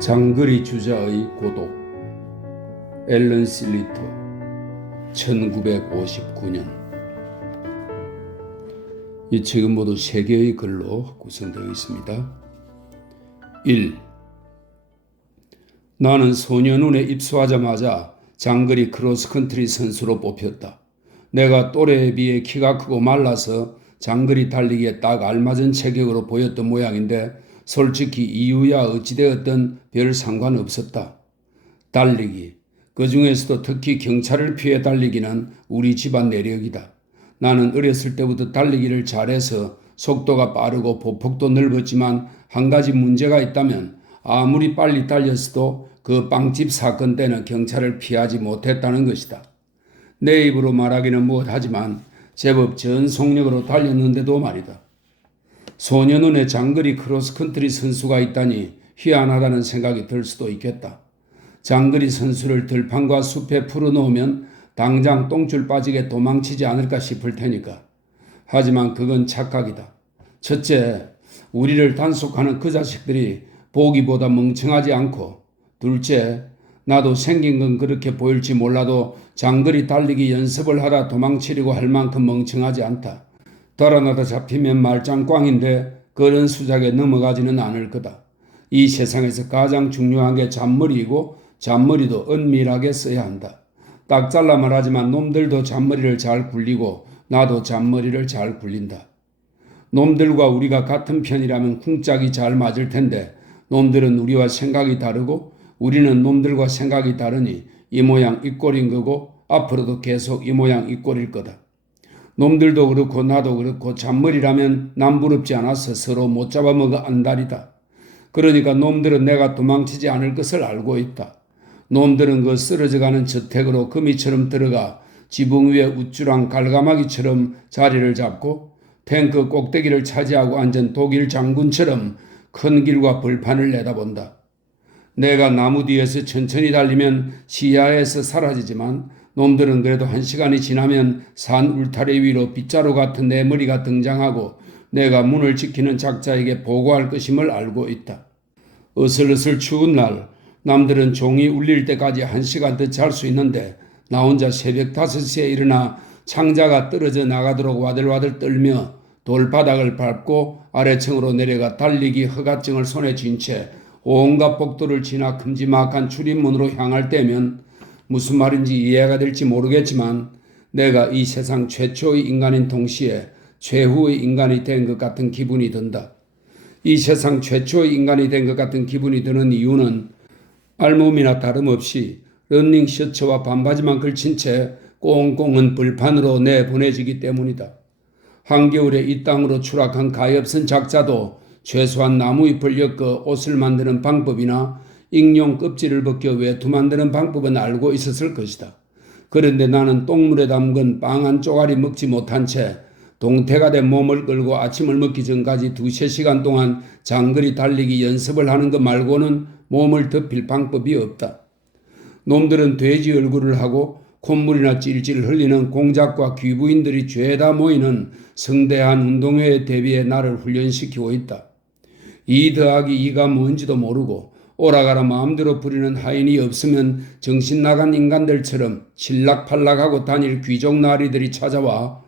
장거리 주자의 고독. 앨런 실리터 1959년. 이 책은 모두 3개의 글로 구성되어 있습니다. 1. 나는 소년원에 입소하자마자 장거리 크로스컨트리 선수로 뽑혔다. 내가 또래에 비해 키가 크고 말라서 장거리 달리기에 딱 알맞은 체격으로 보였던 모양인데 솔직히 이유야 어찌되었든 별 상관없었다. 달리기, 그 중에서도 특히 경찰을 피해 달리기는 우리 집안 내력이다. 나는 어렸을 때부터 달리기를 잘해서 속도가 빠르고 보폭도 넓었지만 한 가지 문제가 있다면 아무리 빨리 달렸어도 그 빵집 사건 때는 경찰을 피하지 못했다는 것이다. 내 입으로 말하기는 못하지만 제법 전속력으로 달렸는데도 말이다. 소년원에 장거리 크로스컨트리 선수가 있다니 희한하다는 생각이 들 수도 있겠다. 장거리 선수를 들판과 숲에 풀어놓으면 당장 똥줄 빠지게 도망치지 않을까 싶을 테니까. 하지만 그건 착각이다. 첫째, 우리를 단속하는 그 자식들이 보기보다 멍청하지 않고, 둘째, 나도 생긴 건 그렇게 보일지 몰라도 장거리 달리기 연습을 하다 도망치려고 할 만큼 멍청하지 않다. 달아나다 잡히면 말짱꽝인데 그런 수작에 넘어가지는 않을 거다. 이 세상에서 가장 중요한 게 잔머리이고 잔머리도 은밀하게 써야 한다. 딱 잘라 말하지만 놈들도 잔머리를 잘 굴리고 나도 잔머리를 잘 굴린다. 놈들과 우리가 같은 편이라면 쿵짝이 잘 맞을 텐데 놈들은 우리와 생각이 다르고 우리는 놈들과 생각이 다르니 이 모양 이 꼴인 거고 앞으로도 계속 이 모양 이 꼴일 거다. 놈들도 그렇고 나도 그렇고 잔머리라면 남부럽지 않아서 서로 못 잡아먹어 안달이다. 그러니까 놈들은 내가 도망치지 않을 것을 알고 있다. 놈들은 그 쓰러져가는 저택으로 거미처럼 들어가 지붕 위에 우쭐한 갈가마기처럼 자리를 잡고 탱크 꼭대기를 차지하고 앉은 독일 장군처럼 큰 길과 벌판을 내다본다. 내가 나무 뒤에서 천천히 달리면 시야에서 사라지지만 놈들은 그래도 1시간이 지나면 산 울타리 위로 빗자루 같은 내 머리가 등장하고 내가 문을 지키는 작자에게 보고할 것임을 알고 있다. 어슬어슬 추운 날 남들은 종이 울릴 때까지 1시간 더 잘 수 있는데 나 혼자 새벽 5시에 일어나 창자가 떨어져 나가도록 와들와들 떨며 돌바닥을 밟고 아래층으로 내려가 달리기 허가증을 손에 쥔 채 온갖 복도를 지나 큼지막한 출입문으로 향할 때면 무슨 말인지 이해가 될지 모르겠지만 내가 이 세상 최초의 인간인 동시에 최후의 인간이 된 것 같은 기분이 든다. 이 세상 최초의 인간이 된 것 같은 기분이 드는 이유는 알몸이나 다름없이 러닝 셔츠와 반바지만 걸친 채 꽁꽁은 벌판으로 내보내지기 때문이다. 한겨울에 이 땅으로 추락한 가엾은 작자도 최소한 나무잎을 엮어 옷을 만드는 방법이나 익룡 껍질을 벗겨 외투 만드는 방법은 알고 있었을 것이다. 그런데 나는 똥물에 담근 빵 한 쪼가리 먹지 못한 채 동태가 된 몸을 끌고 아침을 먹기 전까지 2~3시간 동안 장거리 달리기 연습을 하는 것 말고는 몸을 덮일 방법이 없다. 놈들은 돼지 얼굴을 하고 콧물이나 찔찔 흘리는 공작과 귀부인들이 죄다 모이는 성대한 운동회에 대비해 나를 훈련시키고 있다. 2 더하기 2가 뭔지도 모르고 오라가라 마음대로 부리는 하인이 없으면 정신 나간 인간들처럼 실락팔락하고 다닐 귀족 나리들이 찾아와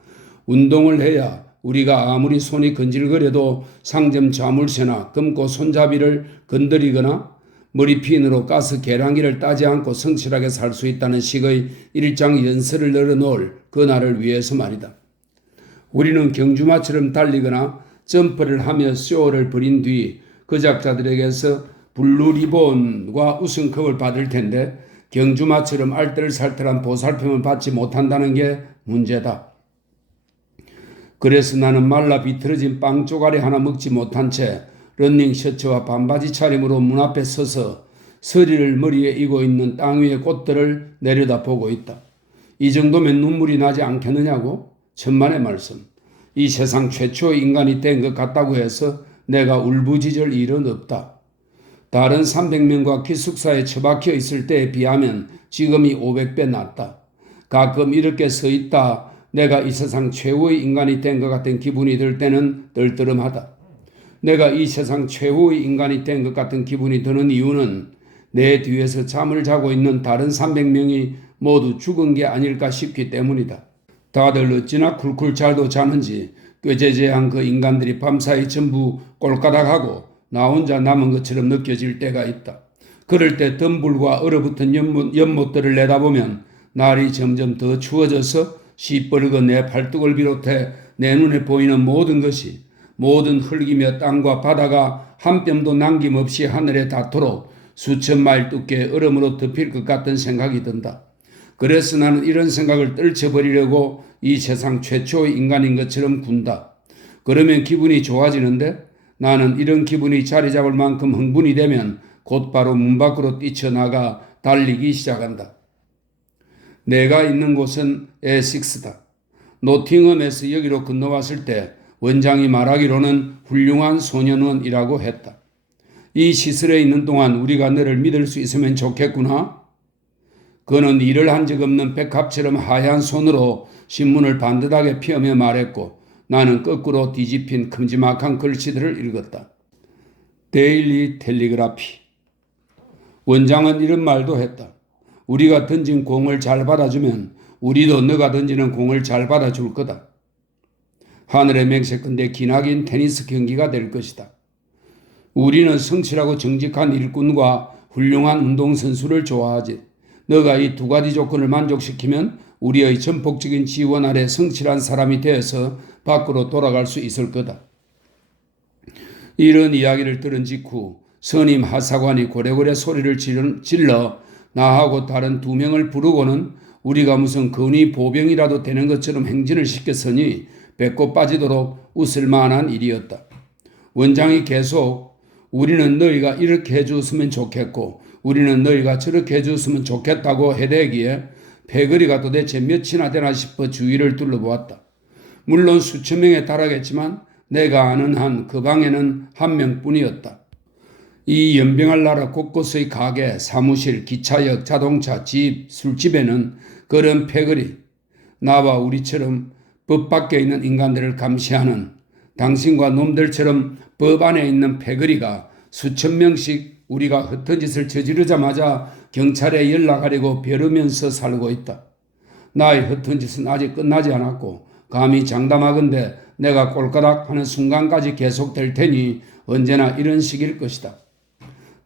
운동을 해야 우리가 아무리 손이 건질거려도 상점 자물쇠나 금고 손잡이를 건드리거나 머리핀으로 가스 계량기를 따지 않고 성실하게 살 수 있다는 식의 일장 연설을 늘어놓을 그날을 위해서 말이다. 우리는 경주마처럼 달리거나 점프를 하며 쇼를 벌인 뒤 그 작자들에게서 블루리본과 우승컵을 받을 텐데 경주마처럼 알뜰살뜰한 보살핌을 받지 못한다는 게 문제다. 그래서 나는 말라 비틀어진 빵 쪼가리 하나 먹지 못한 채 러닝 셔츠와 반바지 차림으로 문 앞에 서서 서리를 머리에 이고 있는 땅 위의 꽃들을 내려다보고 있다. 이 정도면 눈물이 나지 않겠느냐고? 천만의 말씀. 이 세상 최초의 인간이 된 것 같다고 해서 내가 울부짖을 일은 없다. 다른 300명과 기숙사에 처박혀 있을 때에 비하면 지금이 500배 낫다. 가끔 이렇게 서 있다 내가 이 세상 최고의 인간이 된 것 같은 기분이 들 때는 떨떠름하다. 내가 이 세상 최후의 인간이 된 것 같은 기분이 드는 이유는 내 뒤에서 잠을 자고 있는 다른 300명이 모두 죽은 게 아닐까 싶기 때문이다. 다들 어찌나 쿨쿨 잘도 자는지 꾀재재한 그 인간들이 밤사이 전부 꼴까닥하고 나 혼자 남은 것처럼 느껴질 때가 있다. 그럴 때 덤불과 얼어붙은 연못들을 내다보면 날이 점점 더 추워져서 시뻘건 내 팔뚝을 비롯해 내 눈에 보이는 모든 것이, 모든 흙이며 땅과 바다가 한 뼘도 남김없이 하늘에 닿도록 수천 마일 두께의 얼음으로 덮일 것 같은 생각이 든다. 그래서 나는 이런 생각을 떨쳐버리려고 이 세상 최초의 인간인 것처럼 군다. 그러면 기분이 좋아지는데 나는 이런 기분이 자리 잡을 만큼 흥분이 되면 곧바로 문 밖으로 뛰쳐나가 달리기 시작한다. 내가 있는 곳은 에식스다. 노팅엄에서 여기로 건너왔을 때 원장이 말하기로는 훌륭한 소년원이라고 했다. 이 시설에 있는 동안 우리가 너를 믿을 수 있으면 좋겠구나. 그는 일을 한 적 없는 백합처럼 하얀 손으로 신문을 반듯하게 펴며 말했고 나는 거꾸로 뒤집힌 큼지막한 글씨들을 읽었다. 데일리 텔리그라피. 원장은 이런 말도 했다. 우리가 던진 공을 잘 받아주면 우리도 너가 던지는 공을 잘 받아줄 거다. 하늘의 맹세컨대 기나긴 테니스 경기가 될 것이다. 우리는 성실하고 정직한 일꾼과 훌륭한 운동선수를 좋아하지. 너가 이 두 가지 조건을 만족시키면 우리의 전폭적인 지원 아래 성실한 사람이 되어서 밖으로 돌아갈 수 있을 거다. 이런 이야기를 들은 직후 선임 하사관이 고래고래 소리를 질러 나하고 다른 2명을 부르고는 우리가 무슨 근위 보병이라도 되는 것처럼 행진을 시켰으니 배꼽 빠지도록 웃을 만한 일이었다. 원장이 계속 우리는 너희가 이렇게 해줬으면 좋겠고 우리는 너희가 저렇게 해줬으면 좋겠다고 해대기에 패거리가 도대체 몇이나 되나 싶어 주위를 둘러보았다. 물론 수천 명에 달하겠지만 내가 아는 한 그 방에는 한 명뿐이었다. 이 연병할 나라 곳곳의 가게, 사무실, 기차역, 자동차, 집, 술집에는 그런 패거리, 나와 우리처럼 법 밖에 있는 인간들을 감시하는 당신과 놈들처럼 법 안에 있는 패거리가 수천 명씩 우리가 흩은 짓을 저지르자마자 경찰에 연락하려고 벼르면서 살고 있다. 나의 흩은 짓은 아직 끝나지 않았고 감히 장담하건대 내가 꼴까닥 하는 순간까지 계속될 테니 언제나 이런 식일 것이다.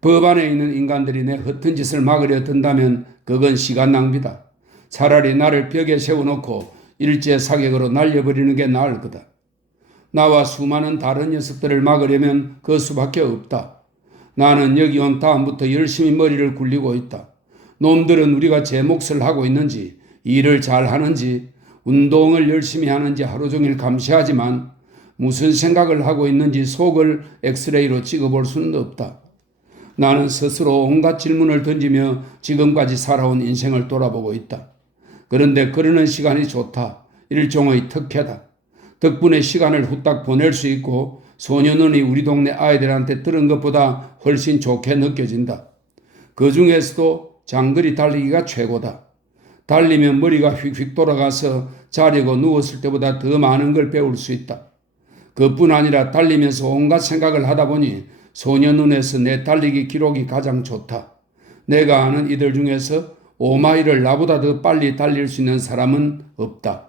법 안에 있는 인간들이 내 흩은 짓을 막으려 든다면 그건 시간 낭비다. 차라리 나를 벽에 세워놓고 일제 사격으로 날려버리는 게 나을 거다. 나와 수많은 다른 녀석들을 막으려면 그 수밖에 없다. 나는 여기 온 다음부터 열심히 머리를 굴리고 있다. 놈들은 우리가 제 몫을 하고 있는지, 일을 잘 하는지, 운동을 열심히 하는지 하루 종일 감시하지만 무슨 생각을 하고 있는지 속을 엑스레이로 찍어볼 수는 없다. 나는 스스로 온갖 질문을 던지며 지금까지 살아온 인생을 돌아보고 있다. 그런데 그러는 시간이 좋다. 일종의 특혜다. 덕분에 시간을 후딱 보낼 수 있고 소년원이 우리 동네 아이들한테 들은 것보다 훨씬 좋게 느껴진다. 그 중에서도 장거리 달리기가 최고다. 달리면 머리가 휙휙 돌아가서 자려고 누웠을 때보다 더 많은 걸 배울 수 있다. 그뿐 아니라 달리면서 온갖 생각을 하다 보니 소년원에서 내 달리기 기록이 가장 좋다. 내가 아는 이들 중에서 5마일을 나보다 더 빨리 달릴 수 있는 사람은 없다.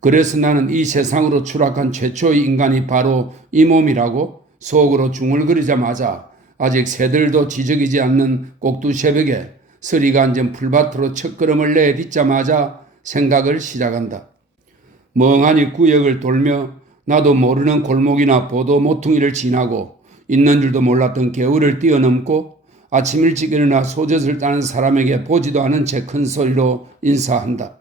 그래서 나는 이 세상으로 추락한 최초의 인간이 바로 이 몸이라고 속으로 중얼거리자마자 아직 새들도 지저귀지 않는 꼭두 새벽에 서리가 앉은 풀밭으로 첫걸음을 내딛자마자 생각을 시작한다. 멍하니 구역을 돌며 나도 모르는 골목이나 보도 모퉁이를 지나고 있는 줄도 몰랐던 개울을 뛰어넘고 아침 일찍 일어나 소젖을 따는 사람에게 보지도 않은 채 큰 소리로 인사한다.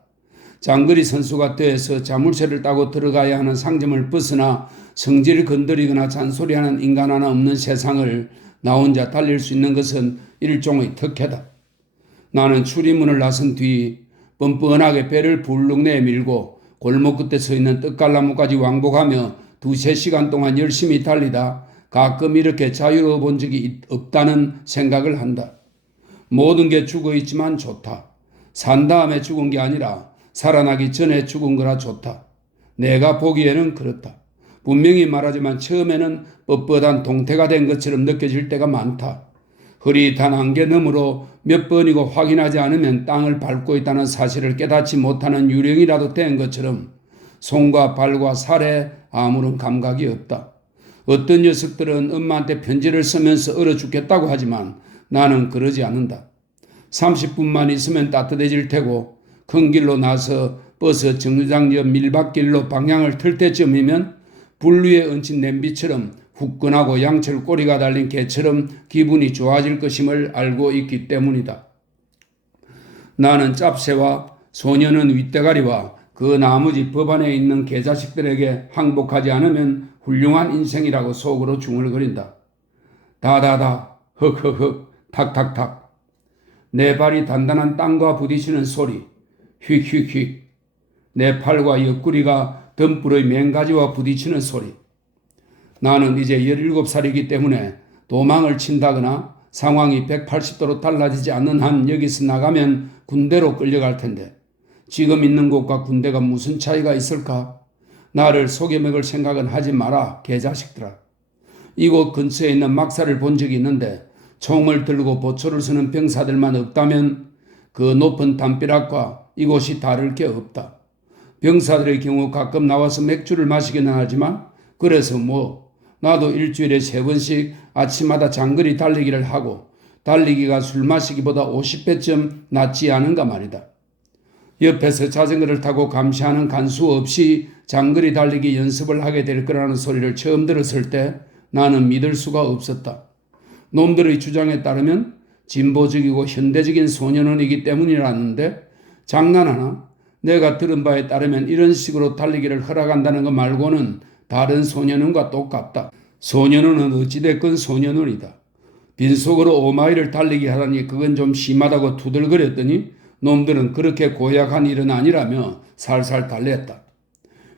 장거리 선수가 되어서 자물쇠를 따고 들어가야 하는 상점을 벗어나 성질을 건드리거나 잔소리하는 인간 하나 없는 세상을 나 혼자 달릴 수 있는 것은 일종의 특혜다. 나는 출입문을 나선 뒤 뻔뻔하게 배를 불룩 내밀고 골목 끝에 서 있는 떡갈나무까지 왕복하며 2-3시간 동안 열심히 달리다 가끔 이렇게 자유로워 본 적이 없다는 생각을 한다. 모든 게 죽어 있지만 좋다. 산 다음에 죽은 게 아니라 살아나기 전에 죽은 거라 좋다. 내가 보기에는 그렇다. 분명히 말하지만 처음에는 뻣뻣한 동태가 된 것처럼 느껴질 때가 많다. 흐릿한 안개 너머로 몇 번이고 확인하지 않으면 땅을 밟고 있다는 사실을 깨닫지 못하는 유령이라도 된 것처럼 손과 발과 살에 아무런 감각이 없다. 어떤 녀석들은 엄마한테 편지를 쓰면서 얼어 죽겠다고 하지만 나는 그러지 않는다. 30분만 있으면 따뜻해질 테고 큰 길로 나서 버스 정류장 밀밭길로 방향을 틀 때쯤이면 불 위에 얹힌 냄비처럼 후끈하고 양철 꼬리가 달린 개처럼 기분이 좋아질 것임을 알고 있기 때문이다. 나는 짭새와 소년은 윗대가리와 그 나머지 법안에 있는 개자식들에게 항복하지 않으면 훌륭한 인생이라고 속으로 중얼거린다. 다다다 흑흑흑 탁탁탁 내 발이 단단한 땅과 부딪히는 소리 휙휙휙 내 팔과 옆구리가 덤불의 맨가지와 부딪히는 소리. 나는 이제 17살이기 때문에 도망을 친다거나 상황이 180도로 달라지지 않는 한 여기서 나가면 군대로 끌려갈 텐데 지금 있는 곳과 군대가 무슨 차이가 있을까? 나를 속여먹을 생각은 하지 마라, 개자식들아. 이곳 근처에 있는 막사를 본 적이 있는데 총을 들고 보초를 서는 병사들만 없다면 그 높은 담벼락과 이곳이 다를 게 없다. 병사들의 경우 가끔 나와서 맥주를 마시기는 하지만 그래서 나도 일주일에 3번씩 아침마다 장거리 달리기를 하고 달리기가 술 마시기보다 50배쯤 낫지 않은가 말이다. 옆에서 자전거를 타고 감시하는 간수 없이 장거리 달리기 연습을 하게 될 거라는 소리를 처음 들었을 때 나는 믿을 수가 없었다. 놈들의 주장에 따르면 진보적이고 현대적인 소년원이기 때문이라는데 장난하나? 내가 들은 바에 따르면 이런 식으로 달리기를 허락한다는 것 말고는 다른 소년원과 똑같다. 소년원은 어찌됐건 소년원이다. 빈속으로 5마일을 달리기 하다니 그건 좀 심하다고 투덜거렸더니 놈들은 그렇게 고약한 일은 아니라며 살살 달랬다.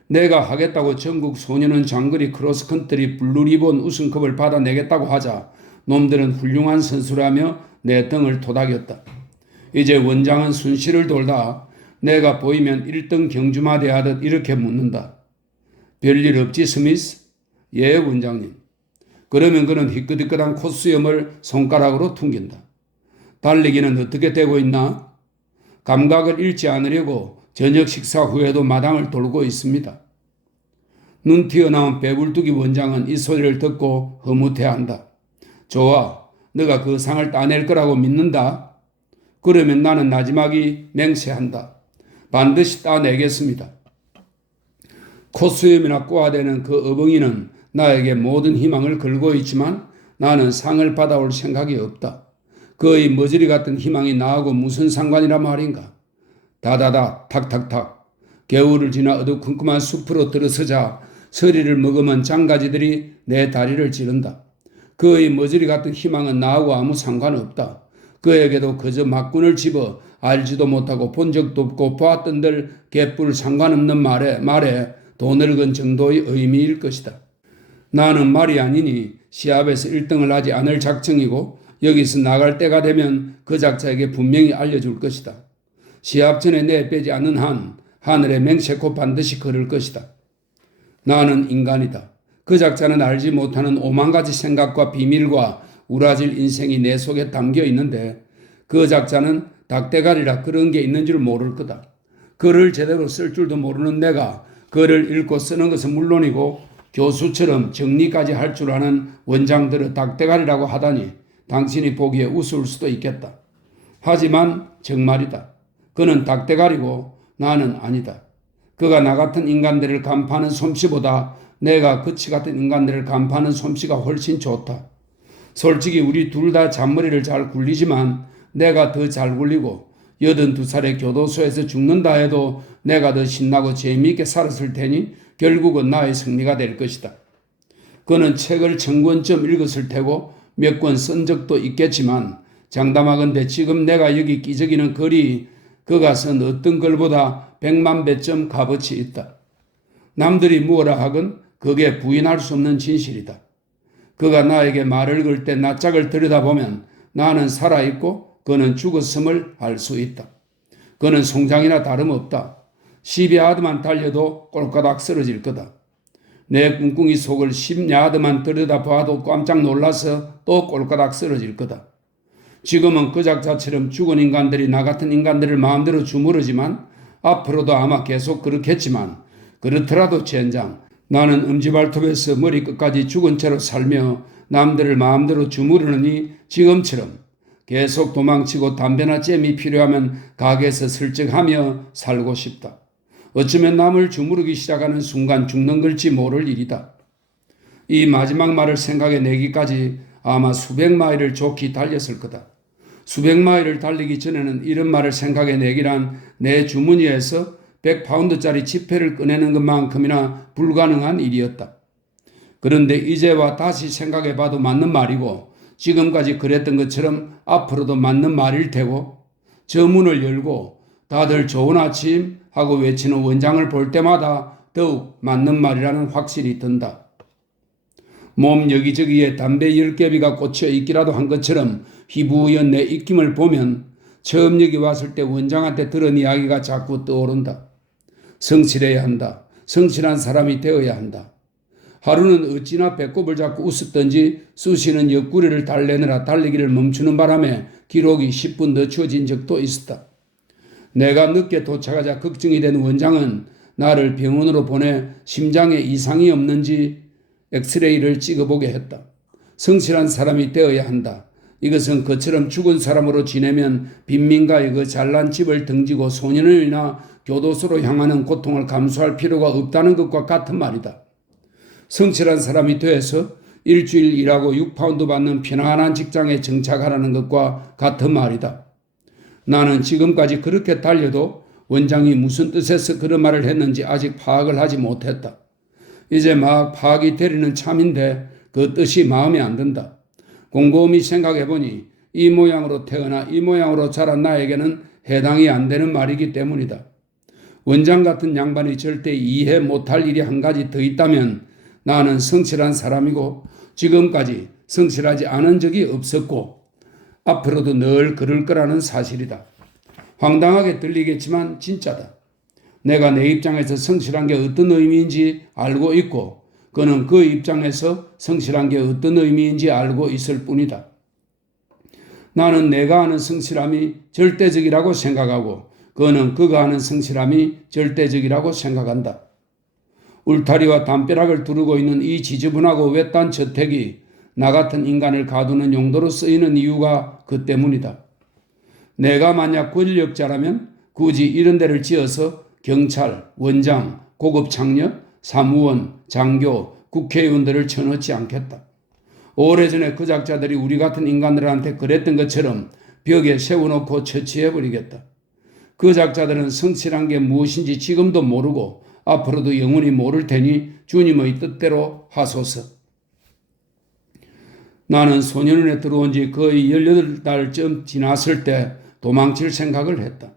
내가 하겠다고 전국 소년원 장거리 크로스컨트리 블루리본 우승컵을 받아내겠다고 하자 놈들은 훌륭한 선수라며 내 등을 토닥였다. 이제 원장은 순시를 돌다 내가 보이면 1등 경주마대하듯 이렇게 묻는다. 별일 없지 스미스? 예 원장님. 그러면 그는 희끗희끗한 콧수염을 손가락으로 퉁긴다. 달리기는 어떻게 되고 있나? 감각을 잃지 않으려고 저녁 식사 후에도 마당을 돌고 있습니다. 눈 튀어나온 배불뚝이 원장은 이 소리를 듣고 흐뭇해한다. 좋아, 너가 그 상을 따낼 거라고 믿는다. 그러면 나는 나지막이 맹세한다. 반드시 따내겠습니다. 콧수염이나 꼬아대는 그 어벙이는 나에게 모든 희망을 걸고 있지만 나는 상을 받아올 생각이 없다. 그의 머저리 같은 희망이 나하고 무슨 상관이라 말인가. 다다다 탁탁탁 겨울을 지나 어두컴컴한 숲으로 들어서자 서리를 머금은 장가지들이 내 다리를 찌른다. 그의 머저리 같은 희망은 나하고 아무 상관없다. 그에게도 그저 막군을 집어 알지도 못하고 본 적도 없고 보았던들 개뿔 상관없는 말에 돈을 건 정도의 의미일 것이다. 나는 말이 아니니 시합에서 1등을 하지 않을 작정이고 여기서 나갈 때가 되면 그 작자에게 분명히 알려줄 것이다. 시합 전에 내 빼지 않는 한 하늘에 맹세코 반드시 걸을 것이다. 나는 인간이다. 그 작자는 알지 못하는 5만 가지 생각과 비밀과 우라질 인생이 내 속에 담겨 있는데 그 작자는 닭대가리라 그런 게 있는 줄 모를 거다. 글을 제대로 쓸 줄도 모르는 내가 글을 읽고 쓰는 것은 물론이고 교수처럼 정리까지 할 줄 아는 원장들의 닭대가리라고 하다니 당신이 보기에 우스울 수도 있겠다. 하지만 정말이다. 그는 닭대가리고 나는 아니다. 그가 나 같은 인간들을 간파하는 솜씨보다 내가 그치 같은 인간들을 간파하는 솜씨가 훨씬 좋다. 솔직히 우리 둘 다 잔머리를 잘 굴리지만 내가 더 잘 굴리고 82살에 교도소에서 죽는다 해도 내가 더 신나고 재미있게 살았을 테니 결국은 나의 승리가 될 것이다. 그는 책을 1000권쯤 읽었을 테고 몇 권 쓴 적도 있겠지만 장담하건대 지금 내가 여기 끼적이는 글이 그가 쓴 어떤 글보다 100만 배쯤 값어치 있다. 남들이 무엇라 하건 그게 부인할 수 없는 진실이다. 그가 나에게 말을 걸 때 낯짝을 들여다보면 나는 살아있고 그는 죽었음을 알 수 있다. 그는 송장이나 다름없다. 시비하드만 달려도 꼴까닥 쓰러질 거다. 내 꿍꿍이 속을 10야드만 들여다봐도 깜짝 놀라서 또 꼴까닥 쓰러질 거다. 지금은 그 작자처럼 죽은 인간들이 나 같은 인간들을 마음대로 주무르지만 앞으로도 아마 계속 그렇겠지만 그렇더라도 젠장 나는 엄지발톱에서 머리끝까지 죽은 채로 살며 남들을 마음대로 주무르느니 지금처럼 계속 도망치고 담배나 잼이 필요하면 가게에서 슬쩍 하며 살고 싶다. 어쩌면 남을 주무르기 시작하는 순간 죽는 걸지 모를 일이다. 이 마지막 말을 생각해 내기까지 아마 수백 마일을 좋게 달렸을 거다. 수백 마일을 달리기 전에는 이런 말을 생각해 내기란 내 주머니에서 100파운드짜리 지폐를 꺼내는 것만큼이나 불가능한 일이었다. 그런데 이제와 다시 생각해 봐도 맞는 말이고 지금까지 그랬던 것처럼 앞으로도 맞는 말일 테고 저 문을 열고 다들 좋은 아침 하고 외치는 원장을 볼 때마다 더욱 맞는 말이라는 확신이 든다. 몸 여기저기에 담배 10개비가 꽂혀 있기라도 한 것처럼 희부연 내 입김을 보면 처음 여기 왔을 때 원장한테 들은 이야기가 자꾸 떠오른다. 성실해야 한다. 성실한 사람이 되어야 한다. 하루는 어찌나 배꼽을 잡고 웃었던지 쑤시는 옆구리를 달래느라 달리기를 멈추는 바람에 기록이 10분 늦춰진 적도 있었다. 내가 늦게 도착하자 걱정이 된 원장은 나를 병원으로 보내 심장에 이상이 없는지 엑스레이를 찍어보게 했다. 성실한 사람이 되어야 한다. 이것은 그처럼 죽은 사람으로 지내면 빈민가의 그 잘난 집을 등지고 소년원이나 교도소로 향하는 고통을 감수할 필요가 없다는 것과 같은 말이다. 성실한 사람이 돼서 일주일 일하고 6파운드 받는 편안한 직장에 정착하라는 것과 같은 말이다. 나는 지금까지 그렇게 달려도 원장이 무슨 뜻에서 그런 말을 했는지 아직 파악을 하지 못했다. 이제 막 파악이 되리는 참인데 그 뜻이 마음에 안 든다. 곰곰이 생각해보니 이 모양으로 태어나 이 모양으로 자란 나에게는 해당이 안 되는 말이기 때문이다. 원장 같은 양반이 절대 이해 못할 일이 한 가지 더 있다면 나는 성실한 사람이고 지금까지 성실하지 않은 적이 없었고 앞으로도 늘 그럴 거라는 사실이다. 황당하게 들리겠지만 진짜다. 내가 내 입장에서 성실한 게 어떤 의미인지 알고 있고 그는 그 입장에서 성실한 게 어떤 의미인지 알고 있을 뿐이다. 나는 내가 아는 성실함이 절대적이라고 생각하고 그는 그가 아는 성실함이 절대적이라고 생각한다. 울타리와 담벼락을 두르고 있는 이 지저분하고 외딴 저택이 나 같은 인간을 가두는 용도로 쓰이는 이유가 그 때문이다. 내가 만약 권력자라면 굳이 이런 데를 지어서 경찰, 원장, 고급 창녀, 사무원, 장교, 국회의원들을 쳐넣지 않겠다. 오래전에 그 작자들이 우리 같은 인간들한테 그랬던 것처럼 벽에 세워놓고 처치해버리겠다. 그 작자들은 성실한 게 무엇인지 지금도 모르고 앞으로도 영원히 모를 테니 주님의 뜻대로 하소서. 나는 소년원에 들어온 지 거의 18달쯤 지났을 때 도망칠 생각을 했다.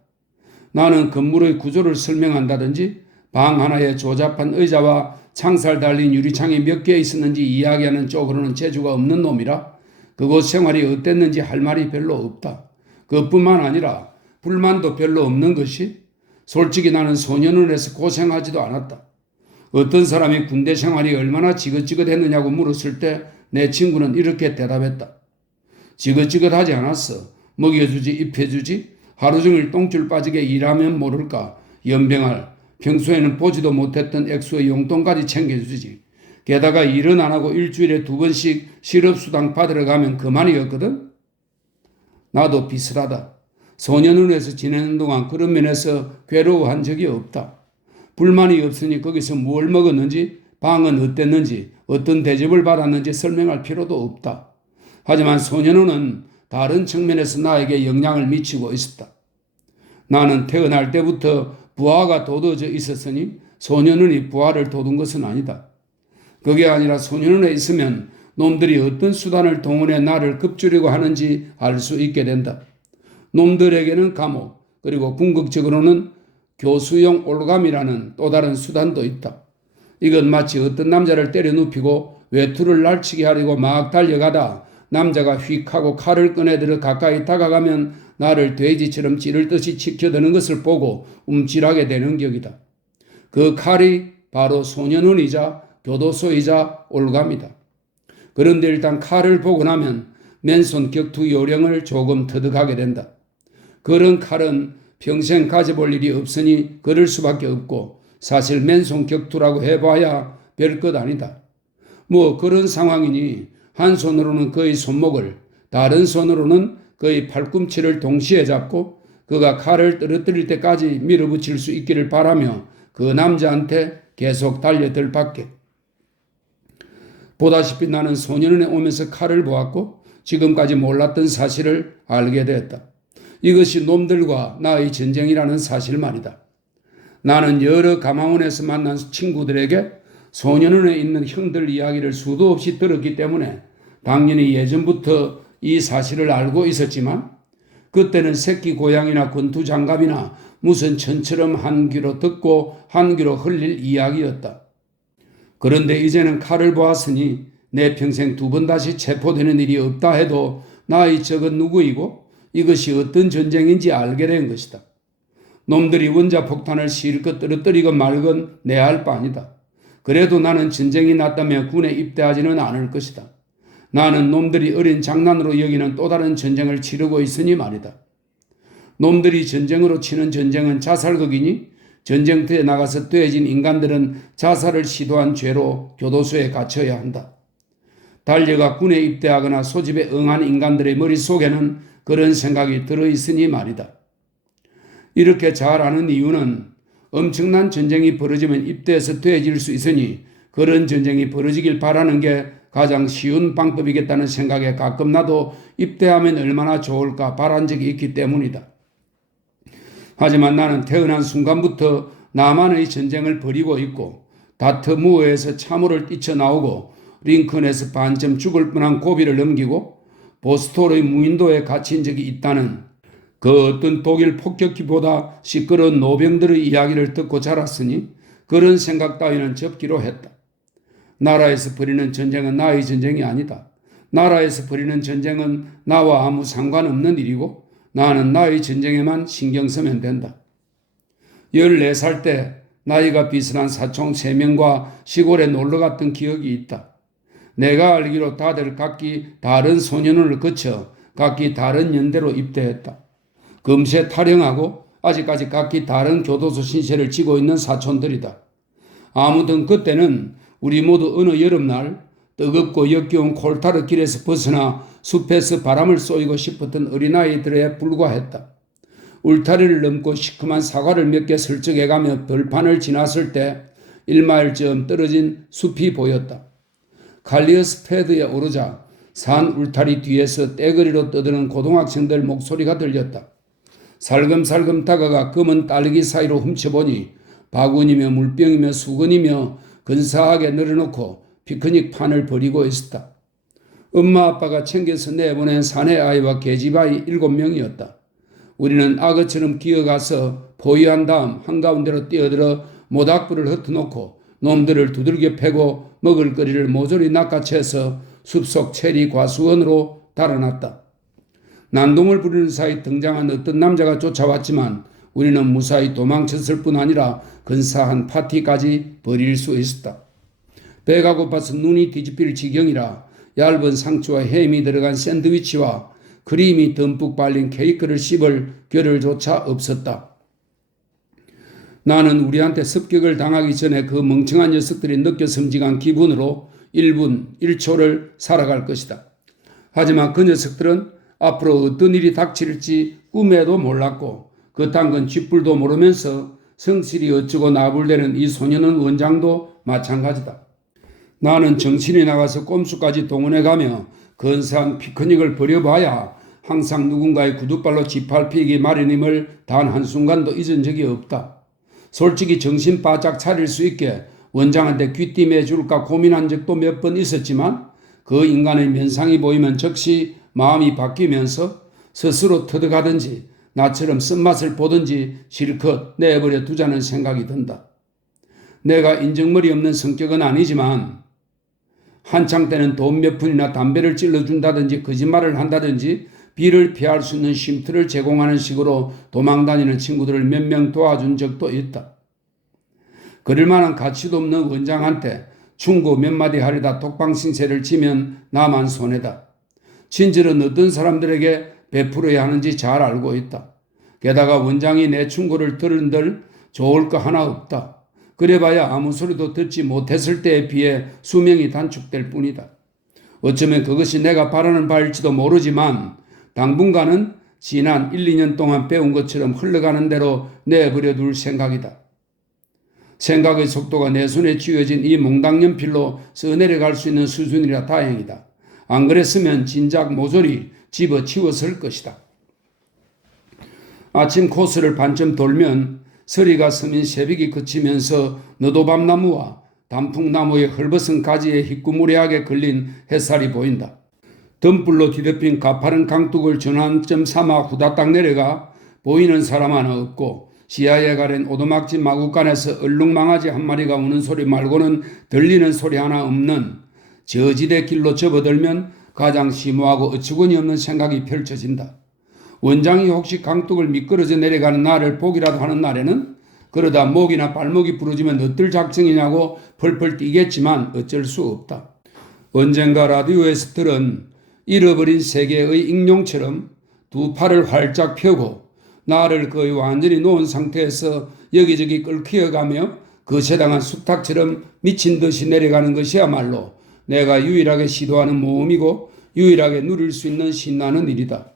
나는 건물의 구조를 설명한다든지 방 하나에 조잡한 의자와 창살 달린 유리창이 몇 개 있었는지 이야기하는 쪽으로는 재주가 없는 놈이라 그곳 생활이 어땠는지 할 말이 별로 없다. 그뿐만 아니라 불만도 별로 없는 것이 솔직히 나는 소년원에서 고생하지도 않았다. 어떤 사람이 군대 생활이 얼마나 지긋지긋했느냐고 물었을 때 내 친구는 이렇게 대답했다. 지긋지긋하지 않았어. 먹여주지 입혀주지 하루 종일 똥줄 빠지게 일하면 모를까 연병할 평소에는 보지도 못했던 액수의 용돈까지 챙겨주지. 게다가 일은 안 하고 일주일에 2번씩 실업수당 받으러 가면 그만이었거든. 나도 비슷하다. 소년원에서 지내는 동안 그런 면에서 괴로워한 적이 없다. 불만이 없으니 거기서 뭘 먹었는지 방은 어땠는지 어떤 대접을 받았는지 설명할 필요도 없다. 하지만 소년원은 다른 측면에서 나에게 영향을 미치고 있었다. 나는 태어날 때부터 부하가 돋워져 있었으니 소년원이 부하를 돋운 것은 아니다. 그게 아니라 소년원에 있으면 놈들이 어떤 수단을 동원해 나를 급주려고 하는지 알 수 있게 된다. 놈들에게는 감옥 그리고 궁극적으로는 교수용 올감이라는 또 다른 수단도 있다. 이건 마치 어떤 남자를 때려 눕히고 외투를 날치게 하려고 막 달려가다 남자가 휙 하고 칼을 꺼내들어 가까이 다가가면 나를 돼지처럼 찌를 듯이 치켜드는 것을 보고 움찔하게 되는 격이다. 그 칼이 바로 소년원이자 교도소이자 올가입니다. 그런데 일단 칼을 보고 나면 맨손 격투 요령을 조금 터득하게 된다. 그런 칼은 평생 가져볼 일이 없으니 그럴 수밖에 없고 사실 맨손 격투라고 해봐야 별것 아니다. 뭐 그런 상황이니 한 손으로는 그의 손목을 다른 손으로는 그의 팔꿈치를 동시에 잡고 그가 칼을 떨어뜨릴 때까지 밀어붙일 수 있기를 바라며 그 남자한테 계속 달려들 밖에. 보다시피 나는 소년원에 오면서 칼을 보았고 지금까지 몰랐던 사실을 알게 되었다. 이것이 놈들과 나의 전쟁이라는 사실 말이다. 나는 여러 가마원에서 만난 친구들에게 소년원에 있는 형들 이야기를 수도 없이 들었기 때문에 당연히 예전부터 이 사실을 알고 있었지만 그때는 새끼 고양이나 권투장갑이나 무슨 천처럼 한 귀로 듣고 한 귀로 흘릴 이야기였다. 그런데 이제는 칼을 보았으니 내 평생 두 번 다시 체포되는 일이 없다 해도 나의 적은 누구이고 이것이 어떤 전쟁인지 알게 된 것이다. 놈들이 원자폭탄을 실컷 떨어뜨리건 말건 내 알 바 아니다. 그래도 나는 전쟁이 났다며 군에 입대하지는 않을 것이다. 나는 놈들이 어린 장난으로 여기는 또 다른 전쟁을 치르고 있으니 말이다. 놈들이 전쟁으로 치는 전쟁은 자살극이니 전쟁터에 나가서 떼어진 인간들은 자살을 시도한 죄로 교도소에 갇혀야 한다. 달려가 군에 입대하거나 소집에 응한 인간들의 머릿속에는 그런 생각이 들어있으니 말이다. 이렇게 잘 아는 이유는 엄청난 전쟁이 벌어지면 입대해서 떼어질 수 있으니 그런 전쟁이 벌어지길 바라는 게 가장 쉬운 방법이겠다는 생각에 가끔 나도 입대하면 얼마나 좋을까 바란 적이 있기 때문이다. 하지만 나는 태어난 순간부터 남한의 전쟁을 벌이고 있고 다트무어에서 참호를 뛰쳐나오고 링컨에서 반쯤 죽을 뻔한 고비를 넘기고 보스톨의 무인도에 갇힌 적이 있다는 그 어떤 독일 폭격기보다 시끄러운 노병들의 이야기를 듣고 자랐으니 그런 생각 따위는 접기로 했다. 나라에서 벌이는 전쟁은 나의 전쟁이 아니다. 나라에서 벌이는 전쟁은 나와 아무 상관없는 일이고 나는 나의 전쟁에만 신경 쓰면 된다. 14살 때 나이가 비슷한 사총 3명과 시골에 놀러갔던 기억이 있다. 내가 알기로 다들 각기 다른 소년원을 거쳐 각기 다른 연대로 입대했다. 금세 탈영하고 아직까지 각기 다른 교도소 신세를 지고 있는 사촌들이다. 아무튼 그때는 우리 모두 어느 여름날 뜨겁고 역겨운 콜타르 길에서 벗어나 숲에서 바람을 쏘이고 싶었던 어린아이들에 불과했다. 울타리를 넘고 시큼한 사과를 몇 개 설적해가며 벌판을 지났을 때 1마일쯤 떨어진 숲이 보였다. 칼리어스 패드에 오르자 산 울타리 뒤에서 떼거리로 떠드는 고등학생들 목소리가 들렸다. 살금살금 다가가 검은 딸기 사이로 훔쳐보니 바구니며 물병이며 수건이며 근사하게 늘어놓고 피크닉 판을 벌이고 있었다. 엄마 아빠가 챙겨서 내보낸 사내 아이와 계집아이 7명이었다. 우리는 악어처럼 기어가서 포위한 다음 한가운데로 뛰어들어 모닥불을 흩어놓고 놈들을 두들겨 패고 먹을거리를 모조리 낚아채서 숲속 체리 과수원으로 달아났다. 난동을 부리는 사이 등장한 어떤 남자가 쫓아왔지만 우리는 무사히 도망쳤을 뿐 아니라 근사한 파티까지 벌일 수 있었다. 배가 고파서 눈이 뒤집힐 지경이라 얇은 상추와 햄이 들어간 샌드위치와 크림이 듬뿍 발린 케이크를 씹을 겨를조차 없었다. 나는 우리한테 습격을 당하기 전에 그 멍청한 녀석들이 느껴 섬직한 기분으로 1분 1초를 살아갈 것이다. 하지만 그 녀석들은 앞으로 어떤 일이 닥칠지 꿈에도 몰랐고 그딴 건 쥐뿔도 모르면서 성실히 어쩌고 나불대는 이 소년은 원장도 마찬가지다. 나는 정신이 나가서 꼼수까지 동원해가며 근사한 피크닉을 벌여봐야 항상 누군가의 구두발로 짓밟히기 마련임을 단 한순간도 잊은 적이 없다. 솔직히 정신 바짝 차릴 수 있게 원장한테 귀띔해 줄까 고민한 적도 몇 번 있었지만 그 인간의 면상이 보이면 즉시 마음이 바뀌면서 스스로 터득하든지 나처럼 쓴맛을 보든지 실컷 내버려 두자는 생각이 든다. 내가 인정머리 없는 성격은 아니지만 한창 때는 돈 몇 푼이나 담배를 찔러준다든지 거짓말을 한다든지 비를 피할 수 있는 쉼터를 제공하는 식으로 도망다니는 친구들을 몇 명 도와준 적도 있다. 그럴 만한 가치도 없는 원장한테 충고 몇 마디 하려다 독방신세를 지면 나만 손해다. 친절은 어떤 사람들에게 베풀어야 하는지 잘 알고 있다. 게다가 원장이 내 충고를 들은들 좋을 거 하나 없다. 그래봐야 아무 소리도 듣지 못했을 때에 비해 수명이 단축될 뿐이다. 어쩌면 그것이 내가 바라는 바일지도 모르지만 당분간은 지난 1, 2년 동안 배운 것처럼 흘러가는 대로 내버려 둘 생각이다. 생각의 속도가 내 손에 쥐어진 이 몽당연필로 써내려갈 수 있는 수준이라 다행이다. 안 그랬으면 진작 모조리 집어치웠을 것이다. 아침 코스를 반쯤 돌면 서리가 스민 새벽이 그치면서 너도밤나무와 단풍나무의 헐벗은 가지에 희꾸무레하게 걸린 햇살이 보인다. 덤불로 뒤덮인 가파른 강둑을 전환점 삼아 후다닥 내려가 보이는 사람 하나 없고 시야에 가린 오두막집 마구간에서 얼룩망아지 한 마리가 우는 소리 말고는 들리는 소리 하나 없는 저지대 길로 접어들면 가장 심오하고 어처구니 없는 생각이 펼쳐진다. 원장이 혹시 강둑을 미끄러져 내려가는 나를 보기라도 하는 날에는 그러다 목이나 발목이 부러지면 어떨 작정이냐고 펄펄 뛰겠지만 어쩔 수 없다. 언젠가 라디오에서 들은 잃어버린 세계의 익룡처럼 두 팔을 활짝 펴고 나를 거의 완전히 놓은 상태에서 여기저기 끌키어가며 거세당한 수탉처럼 미친 듯이 내려가는 것이야말로 내가 유일하게 시도하는 모험이고 유일하게 누릴 수 있는 신나는 일이다.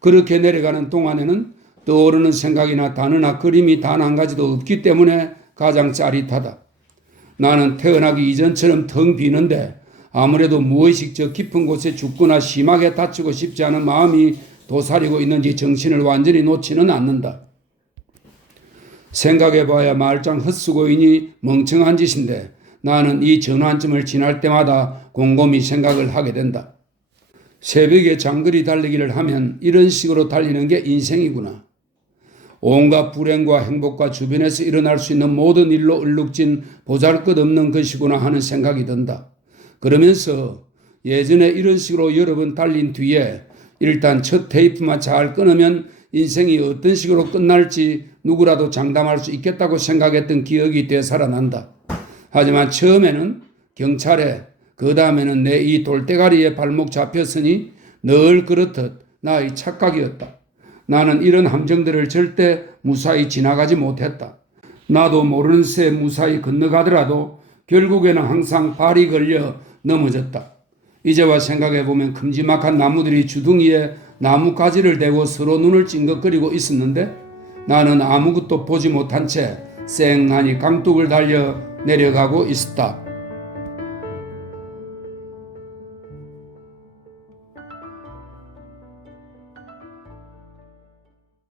그렇게 내려가는 동안에는 떠오르는 생각이나 단어나 그림이 단 한 가지도 없기 때문에 가장 짜릿하다. 나는 태어나기 이전처럼 텅 비는데 아무래도 무의식 저 깊은 곳에 죽거나 심하게 다치고 싶지 않은 마음이 도사리고 있는지 정신을 완전히 놓지는 않는다. 생각해봐야 말짱 헛수고이니 멍청한 짓인데 나는 이 전환점을 지날 때마다 곰곰이 생각을 하게 된다. 새벽에 장거리 달리기를 하면 이런 식으로 달리는 게 인생이구나. 온갖 불행과 행복과 주변에서 일어날 수 있는 모든 일로 얼룩진 보잘것없는 것이구나 하는 생각이 든다. 그러면서 예전에 이런 식으로 여러 번 달린 뒤에 일단 첫 테이프만 잘 끊으면 인생이 어떤 식으로 끝날지 누구라도 장담할 수 있겠다고 생각했던 기억이 되살아난다. 하지만 처음에는 경찰에 그 다음에는 내 이 돌대가리에 발목 잡혔으니 늘 그렇듯 나의 착각이었다. 나는 이런 함정들을 절대 무사히 지나가지 못했다. 나도 모르는 새 무사히 건너가더라도 결국에는 항상 발이 걸려 넘어졌다. 이제와 생각해보면 큼지막한 나무들이 주둥이에 나뭇가지를 대고 서로 눈을 찡긋거리고 있었는데 나는 아무것도 보지 못한 채 쌩하니 강둑을 달려 내려가고 있었다.